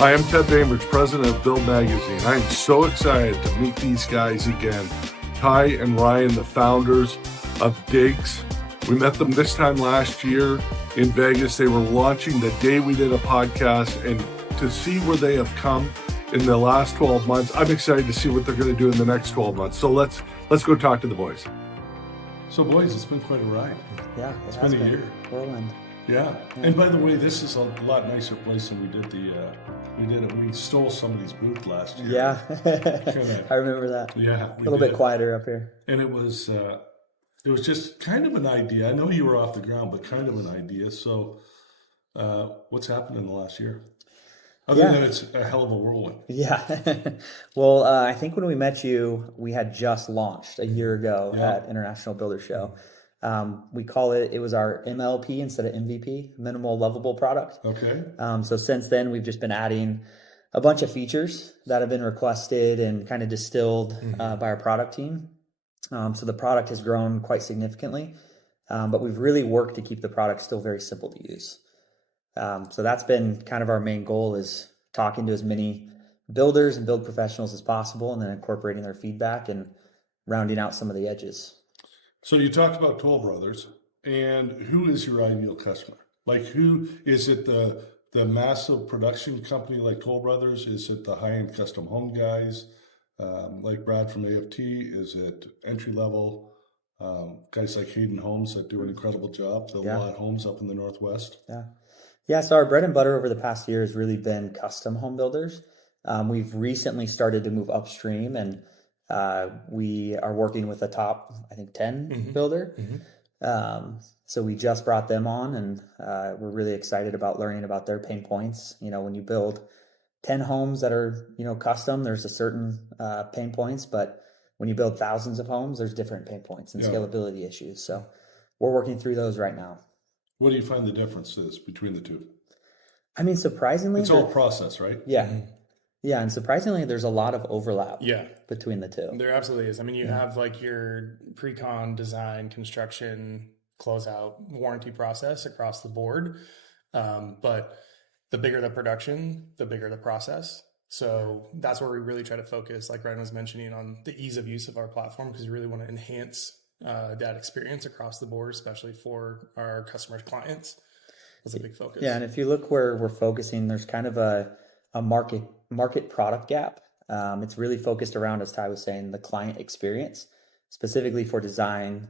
Hi, I'm Ted Bainbridge, president of Build Magazine. I am so excited to meet these guys again. Ty and Ryan, the founders of Diggs. We met them this time last year in Vegas. They were launching the day we did a podcast, and to see where they have come in the last 12 months, I'm excited to see what they're going to do in the next 12 months. So let's go talk to the boys. So boys, it's been quite a ride. Yeah, it's been a year. Whirlwind. Yeah. And by the way, this is a lot nicer place than we did we stole somebody's booth last year. Yeah. I remember that. Yeah. A little bit quieter up here. And it was just kind of an idea. I know you were off the ground, but kind of an idea. So what's happened in the last year? Other than it's a hell of a whirlwind. Yeah. Well, I think when we met you, we had just launched a year ago at International Builder Show. We call it was our MLP instead of MVP, minimal lovable product. Okay. So since then, we've just been adding a bunch of features that have been requested and kind of distilled by our product team. So the product has grown quite significantly, but we've really worked to keep the product still very simple to use. So that's been kind of our main goal, is talking to as many builders and build professionals as possible, and then incorporating their feedback and rounding out some of the edges. So you talked about Toll Brothers, and who is your ideal customer? Like, who is it? The massive production company like Toll Brothers? Is it the high-end custom home guys like Brad from AFT? Is it entry level guys like Hinton Homes that do an incredible job? The lot homes up in the Northwest. Yeah. So our bread and butter over the past year has really been custom home builders. We've recently started to move upstream, and we are working with a top, I think, 10 builder. So we just brought them on, and we're really excited about learning about their pain points. You know, when you build 10 homes that are, custom, there's a certain pain points, but when you build thousands of homes, there's different pain points and scalability issues. So we're working through those right now. What do you find the difference is between the two? I mean, surprisingly, it's all process, right? Yeah. Yeah, and surprisingly, there's a lot of overlap between the two. There absolutely is. I mean, you have like your pre-con, design, construction, closeout, warranty process across the board. But the bigger the production, the bigger the process. So that's where we really try to focus, like Ryan was mentioning, on the ease of use of our platform, because we really want to enhance that experience across the board, especially for our customers' clients. That's a big focus. Yeah, and if you look where we're focusing, there's kind of a market product gap. It's really focused around, as Ty was saying, the client experience, specifically for design,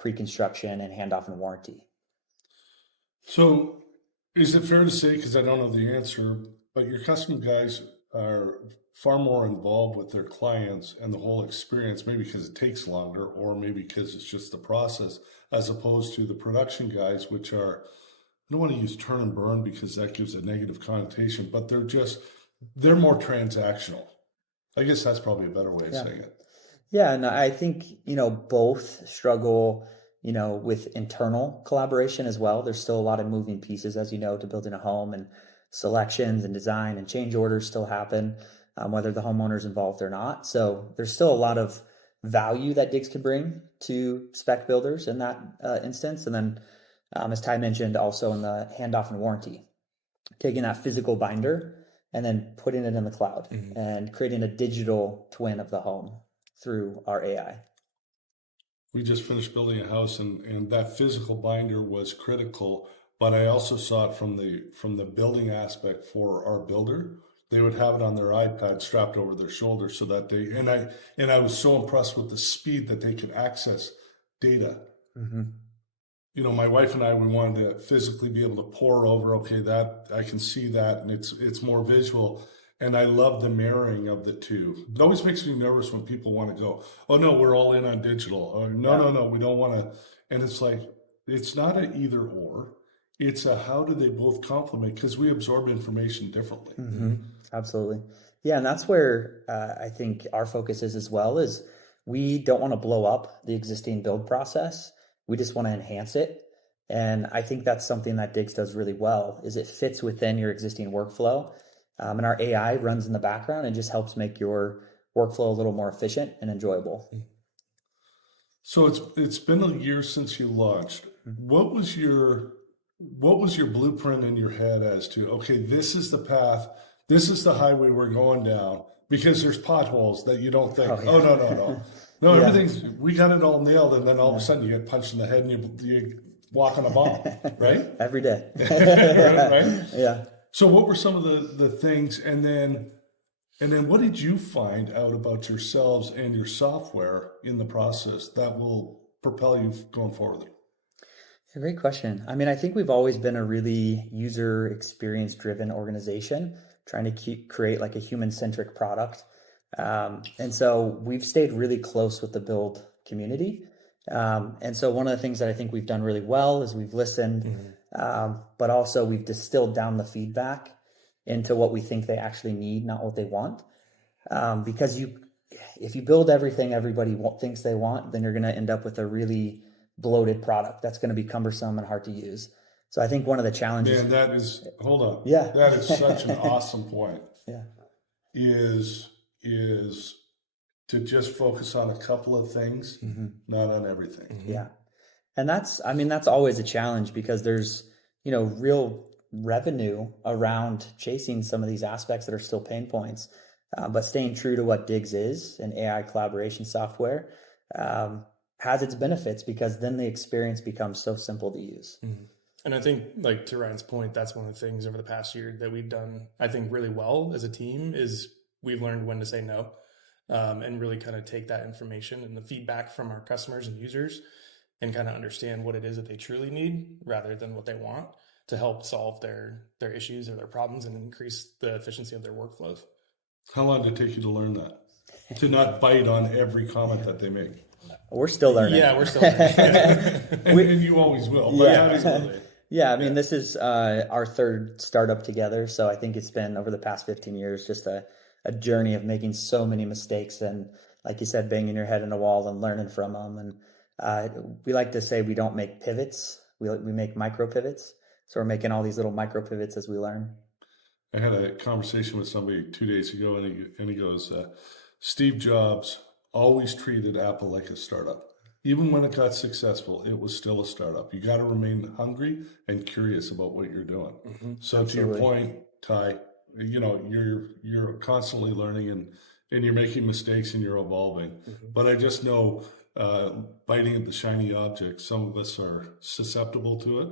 pre-construction, and handoff and warranty. So is it fair to say, because I don't know the answer, but your custom guys are far more involved with their clients and the whole experience, maybe because it takes longer, or maybe because it's just the process, as opposed to the production guys, which are, I don't want to use turn and burn because that gives a negative connotation, but they're more transactional. I guess that's probably a better way of saying it. Yeah, and I think, both struggle, with internal collaboration as well. There's still a lot of moving pieces, as you know, to building a home, and selections and design and change orders still happen, whether the homeowner's involved or not. So there's still a lot of value that Diggs can bring to spec builders in that instance. And then, as Ty mentioned, also in the handoff and warranty, taking that physical binder and then putting it in the cloud and creating a digital twin of the home through our AI. We just finished building a house, and that physical binder was critical, but I also saw it from the building aspect for our builder. They would have it on their iPad strapped over their shoulder, so that I was so impressed with the speed that they could access data. My wife and I, we wanted to physically be able to pour over, okay, that I can see that, and it's more visual. And I love the marrying of the two. It always makes me nervous when people want to go, oh no, we're all in on digital. Or no, we don't want to. And it's like, it's not an either or. It's a how do they both complement, because we absorb information differently. Absolutely. Yeah, and that's where I think our focus is as well, is we don't want to blow up the existing build process. We just want to enhance it. And I think that's something that Diggs does really well, is it fits within your existing workflow. And our AI runs in the background and just helps make your workflow a little more efficient and enjoyable. So it's been a year since you launched. What was your blueprint in your head as to, okay, this is the path this is the highway we're going down, because there's potholes that you don't think, Oh, yeah. oh, no, Yeah. everything's, we got it all nailed, and then all of a sudden you get punched in the head and you walk on a bomb, right? Every day. Right? Yeah. So what were some of the things, and then what did you find out about yourselves and your software in the process that will propel you going forward? A great question. I mean, I think we've always been a really user experience driven organization, trying to create like a human centric product. And so we've stayed really close with the build community. And so one of the things that I think we've done really well is we've listened, but also we've distilled down the feedback into what we think they actually need, not what they want. Because if you build everything everybody thinks they want, then you're going to end up with a really bloated product that's going to be cumbersome and hard to use. So I think one of the challenges. Man, that is, hold on. Yeah. That is such an awesome point. Yeah. Is to just focus on a couple of things, not on everything. Yeah. And that's always a challenge, because there's, real revenue around chasing some of these aspects that are still pain points. But staying true to what Digs is, an AI collaboration software, has its benefits, because then the experience becomes so simple to use. And I think, like, to Ryan's point, that's one of the things over the past year that we've done, I think, really well as a team, is we've learned when to say no, and really kind of take that information and the feedback from our customers and users and kind of understand what it is that they truly need rather than what they want, to help solve their issues or their problems and increase the efficiency of their workflows. How long did it take you to learn that? To not bite on every comment that they make? We're still learning. Yeah, we're still learning. And you always will. But Yeah. Yeah, I mean, this is our third startup together. So I think it's been, over the past 15 years, just a journey of making so many mistakes and, like you said, banging your head in a wall and learning from them. And we like to say we don't make pivots. We make micro pivots. So we're making all these little micro pivots as we learn. I had a conversation with somebody 2 days ago, and he goes, Steve Jobs always treated Apple like a startup. Even when it got successful, it was still a startup. You got to remain hungry and curious about what you're doing. So Absolutely. To your point, Ty, you're constantly learning, and you're making mistakes and you're evolving. But I just know, biting at the shiny object, some of us are susceptible to it,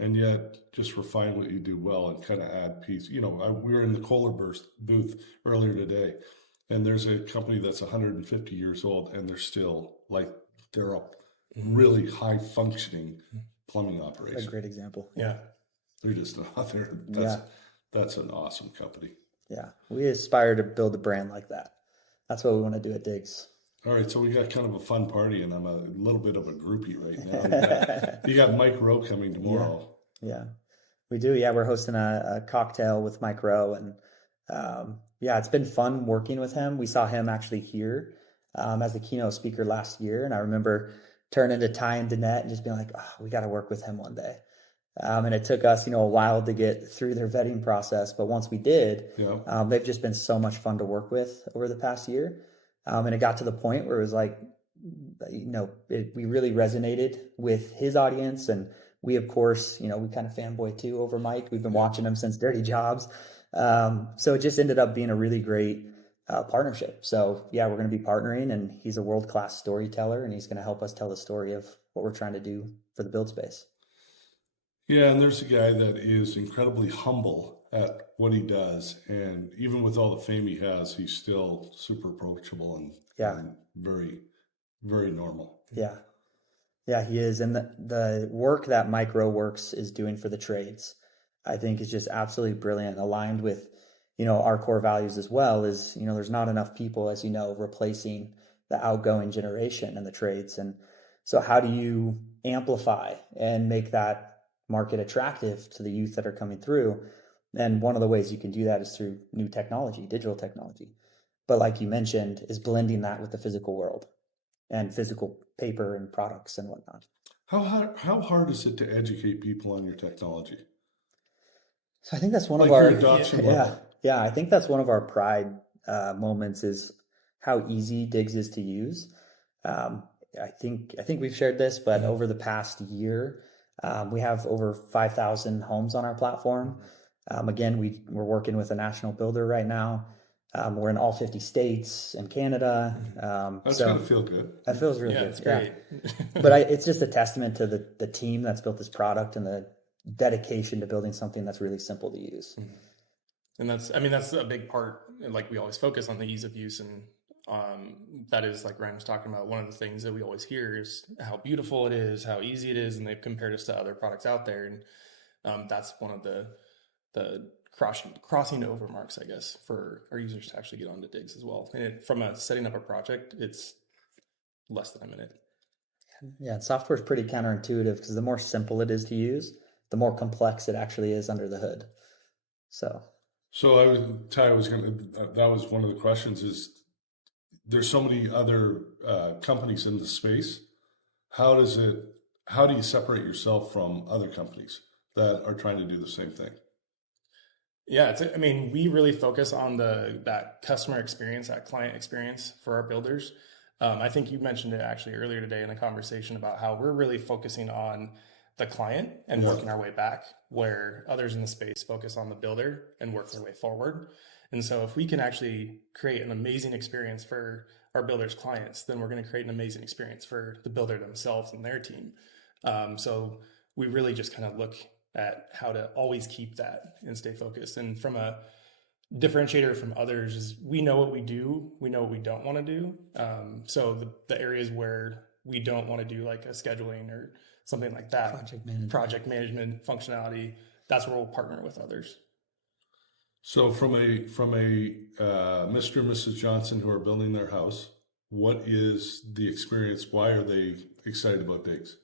and yet just refine what you do well and kind of add piece. We were in the Kohler booth earlier today, and there's a company that's 150 years old, and they're still they're a really high functioning plumbing operation. A great example. Yeah. They're just not there. That's an awesome company. Yeah. We aspire to build a brand like that. That's what we want to do at Digs. All right. So we got kind of a fun party, and I'm a little bit of a groupie right now. You got Mike Rowe coming tomorrow. Yeah. We do. Yeah. We're hosting a cocktail with Mike Rowe, and it's been fun working with him. We saw him actually here as the keynote speaker last year. And I remember turning to Ty and Danette and just being like, we got to work with him one day. And it took us, a while to get through their vetting process. But once we did, they've just been so much fun to work with over the past year. And it got to the point where it was like, we really resonated with his audience. And we, of course, we kind of fanboy too over Mike. We've been watching him since Dirty Jobs. So it just ended up being a really great partnership. So we're going to be partnering, and he's a world-class storyteller, and he's going to help us tell the story of what we're trying to do for the build space. Yeah. And there's a guy that is incredibly humble at what he does. And even with all the fame he has, he's still super approachable and very, very normal. Yeah. Yeah, he is. And the work that Mike Rowe Works is doing for the trades, I think, is just absolutely brilliant, aligned with, our core values as well. Is, there's not enough people, as replacing the outgoing generation in the trades. And so how do you amplify and make that market attractive to the youth that are coming through? And one of the ways you can do that is through new technology, digital technology. But like you mentioned, is blending that with the physical world and physical paper and products and whatnot. How hard is it to educate people on your technology? So I think that's one of our adoption level. Yeah. I think that's one of our pride moments, is how easy Digs is to use. I think we've shared this, but over the past year, we have over 5,000 homes on our platform. Again, we're working with a national builder right now. We're in all 50 states and Canada. That's so gotta feel good. that feels really Yeah, good. it's great. But it's just a testament to the team that's built this product and the dedication to building something that's really simple to use. And that's a big part. And like we always focus on the ease of use, and that is, like Ryan was talking about, one of the things that we always hear is how beautiful it is, how easy it is, and they've compared us to other products out there. And that's one of the crossing over marks, I guess, for our users to actually get onto Digs as well. And from setting up a project, it's less than a minute. Yeah, and software is pretty counterintuitive because the more simple it is to use, the more complex it actually is under the hood. So That was one of the questions is, there's so many other companies in the space. How do you separate yourself from other companies that are trying to do the same thing? Yeah, we really focus on that customer experience, that client experience for our builders. I think you mentioned it actually earlier today in a conversation about how we're really focusing on the client and working our way back, where others in the space focus on the builder and work their way forward. And so if we can actually create an amazing experience for our builders' clients, then we're going to create an amazing experience for the builder themselves and their team. So we really just kind of look at how to always keep that and stay focused. And from a differentiator from others is we know what we do, we know what we don't want to do. So the areas where we don't want to do, like a scheduling or something like that, project management functionality, that's where we'll partner with others. So from a Mr. and Mrs. Johnson who are building their house, what is the experience? Why are they excited about Digs?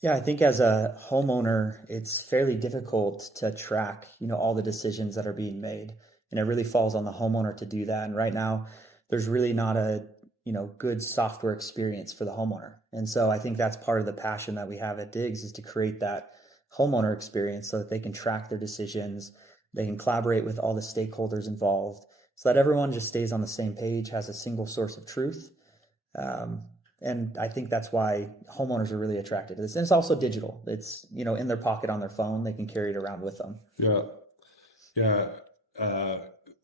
Yeah, I think as a homeowner, it's fairly difficult to track, all the decisions that are being made. And it really falls on the homeowner to do that. And right now, there's really not a, good software experience for the homeowner. And so I think that's part of the passion that we have at Digs, is to create that homeowner experience so that they can track their decisions, they can collaborate with all the stakeholders involved, so that everyone just stays on the same page, has a single source of truth. And I think that's why homeowners are really attracted to this. And it's also digital. It's, in their pocket on their phone. They can carry it around with them. Yeah.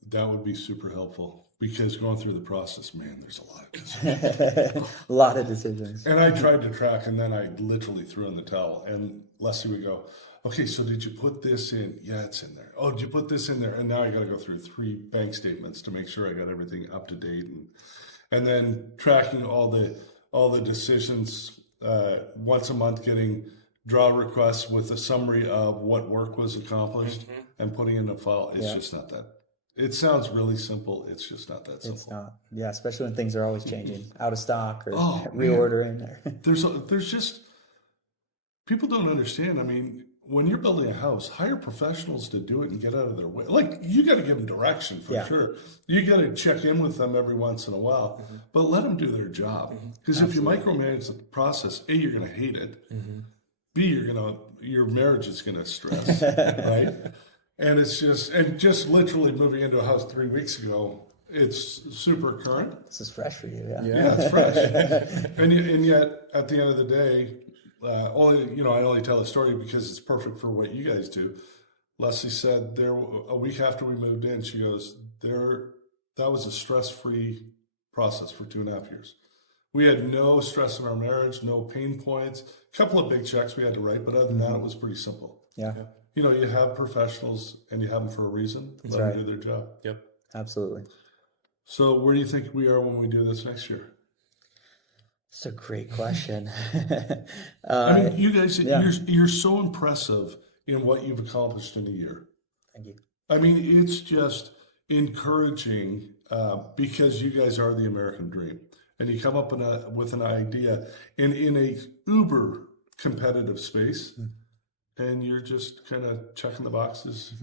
That would be super helpful, because going through the process, man, there's a lot of decisions. A lot of decisions. And I tried to track, and then I literally threw in the towel. And Leslie would go, okay, so did you put this in? Yeah, it's in there. Oh, did you put this in there? And now I got to go through 3 bank statements to make sure I got everything up to date. And then tracking all the decisions, once a month, getting draw requests with a summary of what work was accomplished and putting in a file. It's just not that. It sounds really simple. It's just not that simple. It's not. Yeah, especially when things are always changing, out of stock or reordering. There's just, people don't understand. I mean, when you're building a house, hire professionals to do it and get out of their way. Like, you got to give them direction for sure. You got to check in with them every once in a while, but let them do their job. Because if you micromanage the process, A, you're going to hate it. B, your marriage is going to stress, right? And it's just literally moving into a house 3 weeks ago, it's super current. This is fresh for you, Yeah, it's fresh. and yet, at the end of the day, I only tell the story because it's perfect for what you guys do. Leslie said a week after we moved in, she goes, that was a stress-free process for 2.5 years. We had no stress in our marriage, no pain points, a couple of big checks we had to write, but other than that, it was pretty simple. Yeah. You have professionals and you have them for a reason. Let them do their job. Yep. Absolutely. So where do you think we are when we do this next year? It's a great question. I mean, you guys, you're so impressive in what you've accomplished in a year. Thank you. I mean, it's just encouraging because you guys are the American dream, and you come up with an idea in a uber competitive space, and you're just kind of checking the boxes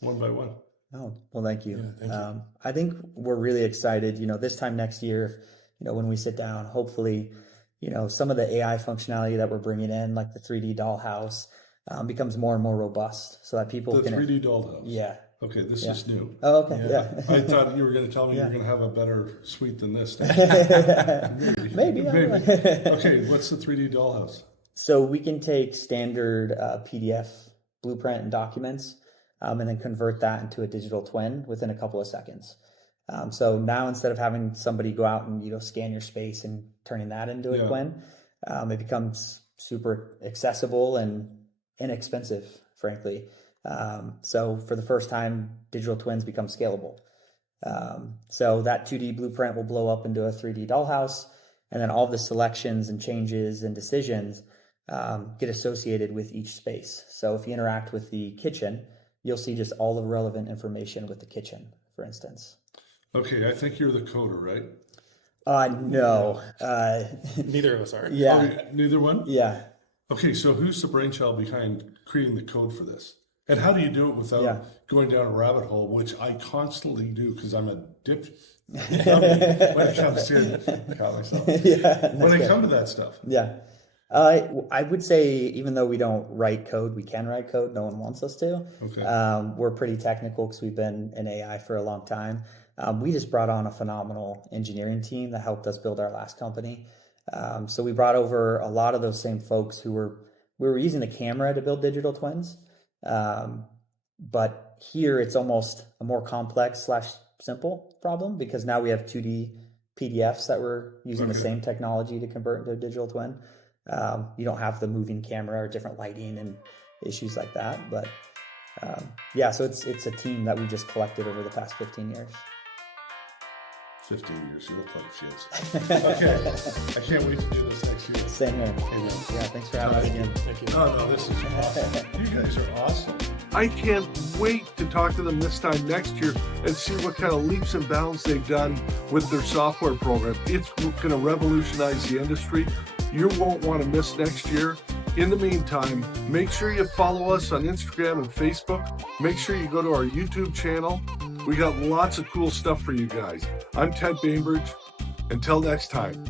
one by one. Oh, well, thank you. Yeah, thank you. I think we're really excited, this time next year, when we sit down, hopefully, some of the AI functionality that we're bringing in, like the 3D dollhouse, becomes more and more robust so that people can... The 3D dollhouse? Yeah. Okay, this is new. Oh, okay, yeah. I thought you were going to tell me you were going to have a better suite than this. Maybe. Okay, what's the 3D dollhouse? So we can take standard PDF blueprint and documents, and then convert that into a digital twin within a couple of seconds. So now instead of having somebody go out and scan your space and turning that into a twin, it becomes super accessible and inexpensive, frankly. So for the first time, digital twins become scalable. So that 2D blueprint will blow up into a 3D dollhouse, and then all the selections and changes and decisions get associated with each space. So if you interact with the kitchen, you'll see just all the relevant information with the kitchen, for instance. Okay, I think you're the coder, right? No. Neither of us are. Yeah. Okay, neither one? Yeah. Okay, so who's the brainchild behind creating the code for this? And how do you do it without going down a rabbit hole, which I constantly do because I'm a dip when it comes to when I come to that stuff. Yeah. I would say even though we don't write code, we can write code. No one wants us to. Okay. We're pretty technical because we've been in AI for a long time. We just brought on a phenomenal engineering team that helped us build our last company. So we brought over a lot of those same folks we were using the camera to build digital twins. But here it's almost a more complex / simple problem because now we have 2D PDFs that we're using the same technology to convert into a digital twin. You don't have the moving camera or different lighting and issues like that. But so it's a team that we just collected over the past 15 years. 15 years, you look like kids. Okay, I can't wait to do this next year. Same here. Yeah, thanks for having us again. Thank you. No, this is awesome. You guys are awesome. I can't wait to talk to them this time next year and see what kind of leaps and bounds they've done with their software program. It's going to revolutionize the industry. You won't want to miss next year. In the meantime, make sure you follow us on Instagram and Facebook. Make sure you go to our YouTube channel. We got lots of cool stuff for you guys. I'm Ted Bainbridge. Until next time.